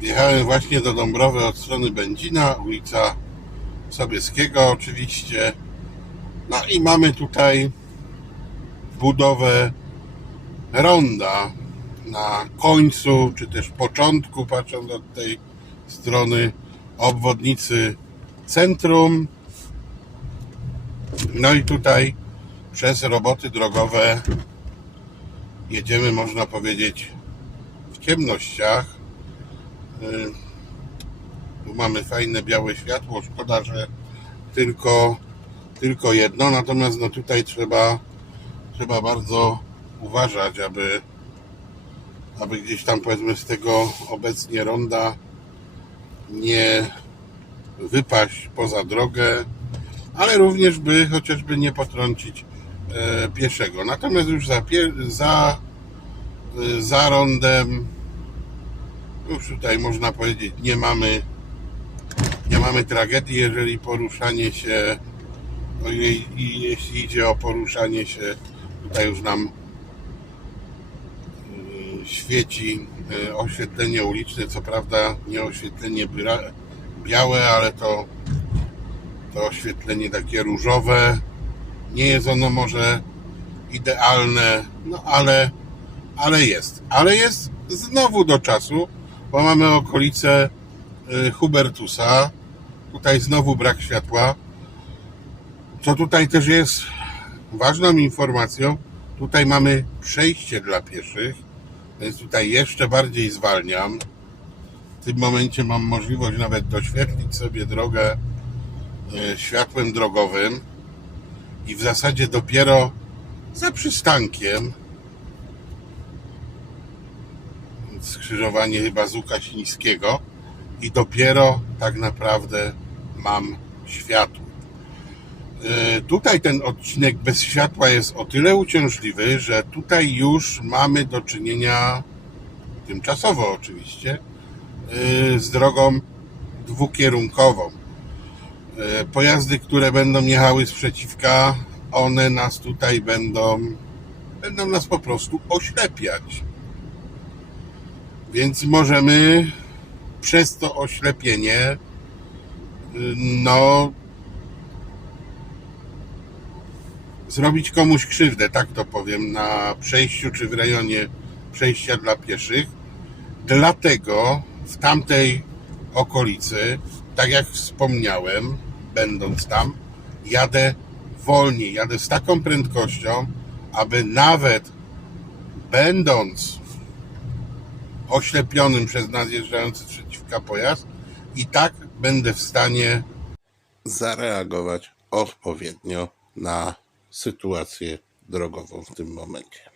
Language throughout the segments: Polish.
Wjechałem właśnie do Dąbrowy od strony Będzina, ulica Sobieskiego oczywiście. No i mamy tutaj budowę ronda na końcu, czy też początku, patrząc od tej strony obwodnicy centrum. No i tutaj przez roboty drogowe jedziemy, można powiedzieć, w ciemnościach. Y, Tu mamy fajne białe światło. Szkoda, że tylko, tylko jedno. Natomiast no tutaj trzeba, trzeba bardzo uważać, aby, aby gdzieś tam powiedzmy z tego obecnie ronda nie wypaść poza drogę, ale również by chociażby nie potrącić e, pieszego. Natomiast już za, za, e, za rondem już tutaj można powiedzieć nie mamy nie mamy tragedii, jeżeli poruszanie się no i, i jeśli idzie o poruszanie się tutaj już nam y, świeci y, oświetlenie uliczne, co prawda nie oświetlenie białe, ale to to oświetlenie takie różowe. Nie jest ono może idealne, no ale, ale jest. Ale jest znowu do czasu, bo mamy okolice y, Hubertusa. Tutaj znowu brak światła. Co tutaj też jest ważną informacją, tutaj mamy przejście dla pieszych, więc tutaj jeszcze bardziej zwalniam. W tym momencie mam możliwość nawet doświetlić sobie drogę e, światłem drogowym i w zasadzie dopiero za przystankiem skrzyżowanie chyba z Łukasińskiego i dopiero tak naprawdę mam światło. E, Tutaj ten odcinek bez światła jest o tyle uciążliwy, że tutaj już mamy do czynienia, tymczasowo oczywiście, e, z drogą dwukierunkową. E, Pojazdy, które będą jechały sprzeciwka, one nas tutaj będą, będą nas po prostu oślepiać. Więc możemy przez to oślepienie, y, no, zrobić komuś krzywdę, tak to powiem, na przejściu czy w rejonie przejścia dla pieszych. Dlatego w tamtej okolicy, tak jak wspomniałem, będąc tam, jadę wolniej, jadę z taką prędkością, aby nawet będąc oślepionym przez nadjeżdżający przeciwka pojazd, i tak będę w stanie zareagować odpowiednio na sytuację drogową w tym momencie.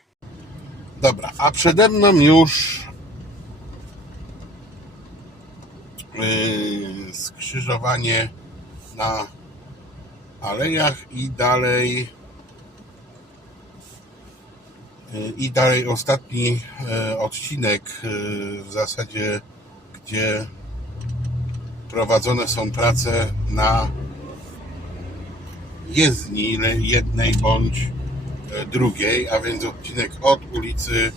Dobra, a przede mną już yy, skrzyżowanie na alejach i dalej i dalej ostatni yy, odcinek yy, w zasadzie, gdzie prowadzone są prace na jezdni jednej bądź e, drugiej, a więc odcinek od ulicy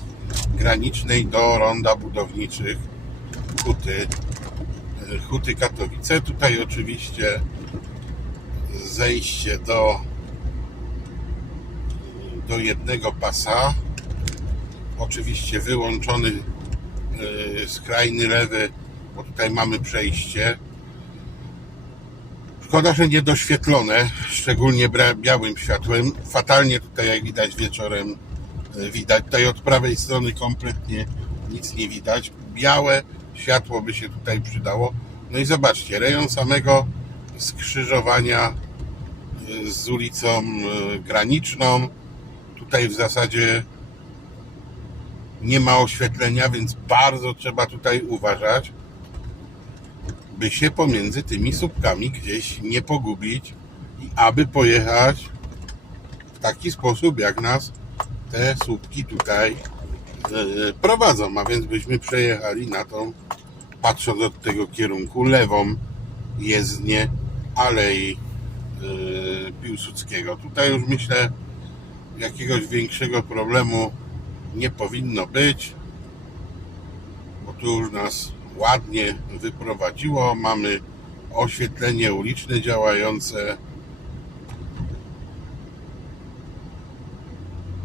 Granicznej do ronda budowniczych Huty, e, Huty Katowice. Tutaj oczywiście zejście do, do jednego pasa. Oczywiście wyłączony e, skrajny lewy, bo tutaj mamy przejście. Szkoda, że niedoświetlone, szczególnie białym światłem. Fatalnie tutaj, jak widać wieczorem, e, widać. Tutaj od prawej strony kompletnie nic nie widać. Białe światło by się tutaj przydało. No i zobaczcie, rejon samego skrzyżowania e, z ulicą graniczną. Tutaj w zasadzie nie ma oświetlenia, więc bardzo trzeba tutaj uważać by się pomiędzy tymi słupkami gdzieś nie pogubić i aby pojechać w taki sposób, jak nas te słupki tutaj e, prowadzą, a więc byśmy przejechali na tą, patrząc od tego kierunku, lewą jezdnię Alei e, Piłsudskiego. Tutaj już myślę, jakiegoś większego problemu nie powinno być, bo tu już nas ładnie wyprowadziło. Mamy oświetlenie uliczne działające.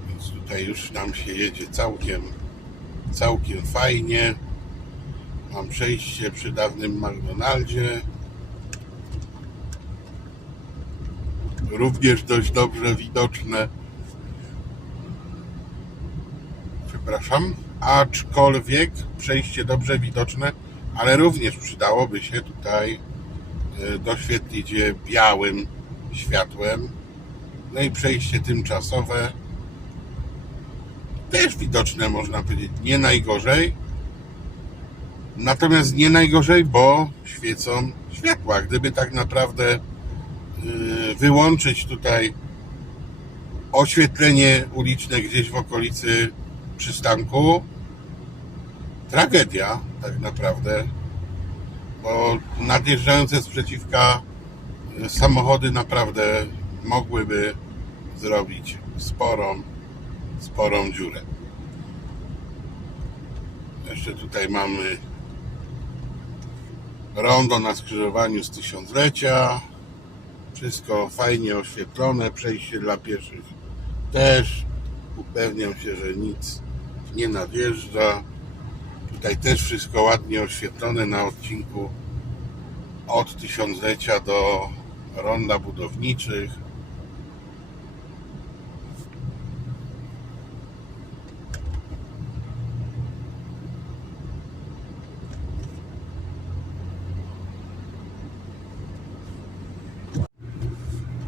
Więc tutaj już nam się jedzie całkiem, całkiem fajnie. Mam przejście przy dawnym McDonaldzie. Również dość dobrze widoczne. Przepraszam. Aczkolwiek przejście dobrze widoczne, ale również przydałoby się tutaj e, doświetlić białym światłem. No i przejście tymczasowe też widoczne, można powiedzieć, nie najgorzej. Natomiast nie najgorzej, bo świecą światła. Gdyby tak naprawdę yy, wyłączyć tutaj oświetlenie uliczne gdzieś w okolicy przystanku, tragedia tak naprawdę, bo nadjeżdżające z przeciwka yy, samochody naprawdę mogłyby zrobić sporą, sporą dziurę. Jeszcze tutaj mamy rondo na skrzyżowaniu z tysiąclecia. Wszystko fajnie oświetlone. Przejście dla pieszych też. Upewniam się, że nic nie nadjeżdża. Tutaj też wszystko ładnie oświetlone na odcinku od tysiąclecia do ronda budowniczych.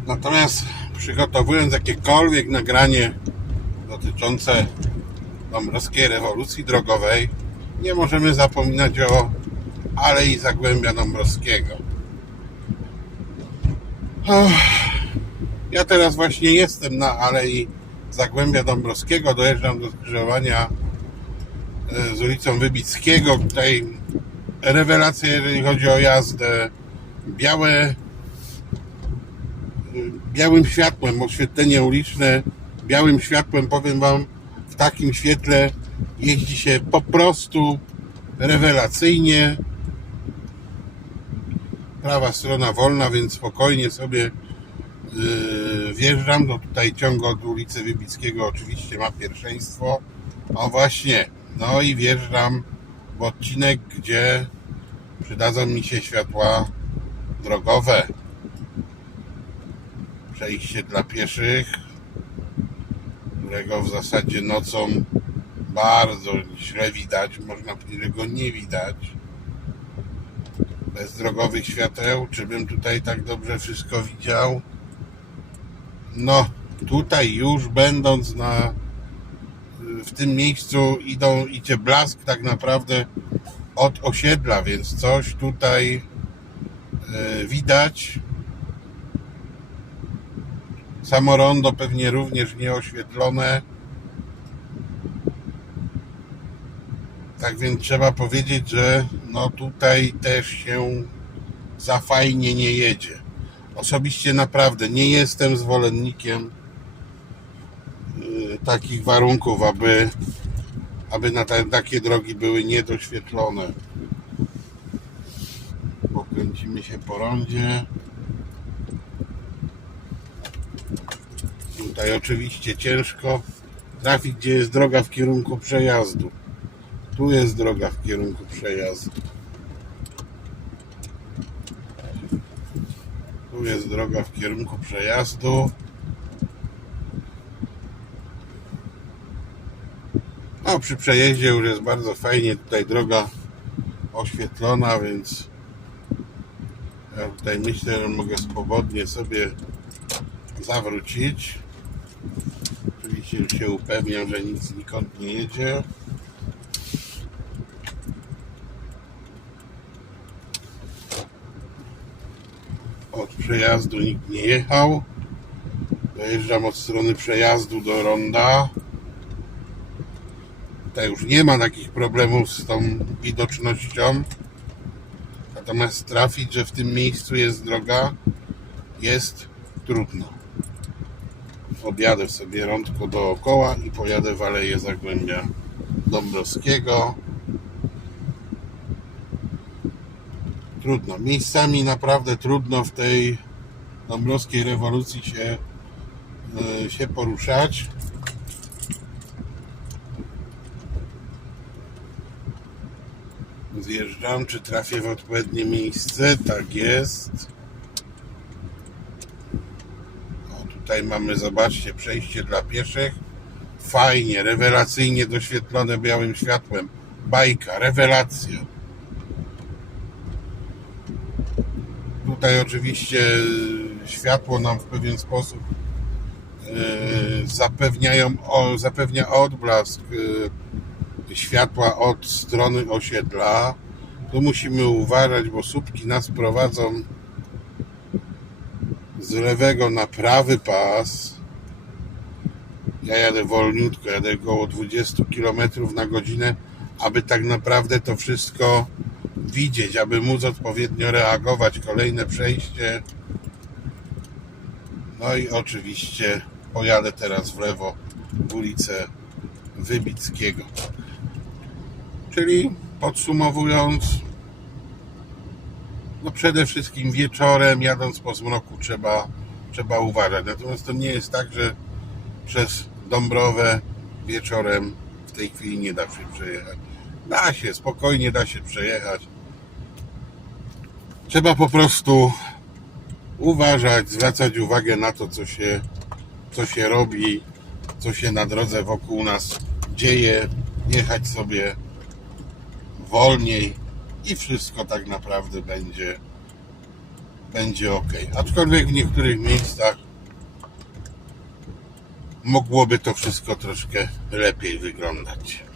Natomiast przygotowując jakiekolwiek nagranie dotyczące dąbrowskiej rewolucji drogowej, nie możemy zapominać o Alei Zagłębia Dąbrowskiego. Ja teraz właśnie jestem na Alei Zagłębia Dąbrowskiego, dojeżdżam do skrzyżowania e, z ulicą Wybickiego. Tutaj rewelacja, jeżeli chodzi o jazdę. Białe białym światłem, oświetlenie uliczne, białym światłem, powiem Wam, takim świetle jeździ się po prostu rewelacyjnie. Prawa strona wolna, więc spokojnie sobie yy, wjeżdżam. No tutaj ciąg od ulicy Wybickiego oczywiście ma pierwszeństwo. O właśnie, no i wjeżdżam w odcinek, gdzie przydadzą mi się światła drogowe przejście dla pieszych, którego w zasadzie nocą bardzo źle widać, można powiedzieć, go nie widać. Bez drogowych świateł, czy bym tutaj tak dobrze wszystko widział? No, tutaj już będąc na w tym miejscu idą, idzie blask tak naprawdę od osiedla, więc coś tutaj e, widać. Samo rondo pewnie również nieoświetlone. Tak więc trzeba powiedzieć, że no tutaj też się za fajnie nie jedzie. Osobiście naprawdę nie jestem zwolennikiem y, takich warunków, aby, aby na te, takie drogi były niedoświetlone. Pokręcimy się po rondzie. Tutaj oczywiście ciężko trafić, gdzie jest droga w kierunku przejazdu. Tu jest droga w kierunku przejazdu. Tu jest droga w kierunku przejazdu. No, przy przejeździe już jest bardzo fajnie. Tutaj droga oświetlona, więc ja tutaj myślę, że mogę swobodnie sobie zawrócić. Już się upewniam, że nic nikąd nie jedzie. Od przejazdu nikt nie jechał. Dojeżdżam od strony przejazdu do ronda. Tutaj już nie ma takich problemów z tą widocznością. Natomiast trafić, że w tym miejscu jest droga, jest trudno. Objadę sobie rądko dookoła i pojadę w Aleję Zagłębia Dąbrowskiego. trudno. Miejscami naprawdę trudno w tej dąbrowskiej rewolucji się, e, się poruszać. Zjeżdżam, czy trafię w odpowiednie miejsce? Tak jest. O, tutaj mamy, zobaczcie, przejście dla pieszych. Fajnie, rewelacyjnie doświetlone białym światłem. Bajka, rewelacja. Tutaj oczywiście światło nam w pewien sposób e, zapewniają, zapewnia odblask e, światła od strony osiedla. Tu musimy uważać, bo słupki nas prowadzą z lewego na prawy pas. Ja jadę wolniutko, jadę około 20 km na godzinę, aby tak naprawdę to wszystko widzieć, aby móc odpowiednio reagować. Kolejne przejście. No i oczywiście pojadę teraz w lewo w ulicę Wybickiego. Czyli podsumowując, no przede wszystkim wieczorem jadąc po zmroku trzeba, trzeba uważać. Natomiast to nie jest tak, że przez Dąbrowę wieczorem w tej chwili nie da się przejechać. Da się, spokojnie da się przejechać. Trzeba po prostu uważać, zwracać uwagę na to, co się, co się robi, co się na drodze wokół nas dzieje, jechać sobie wolniej i wszystko tak naprawdę będzie, będzie ok. Aczkolwiek w niektórych miejscach mogłoby to wszystko troszkę lepiej wyglądać.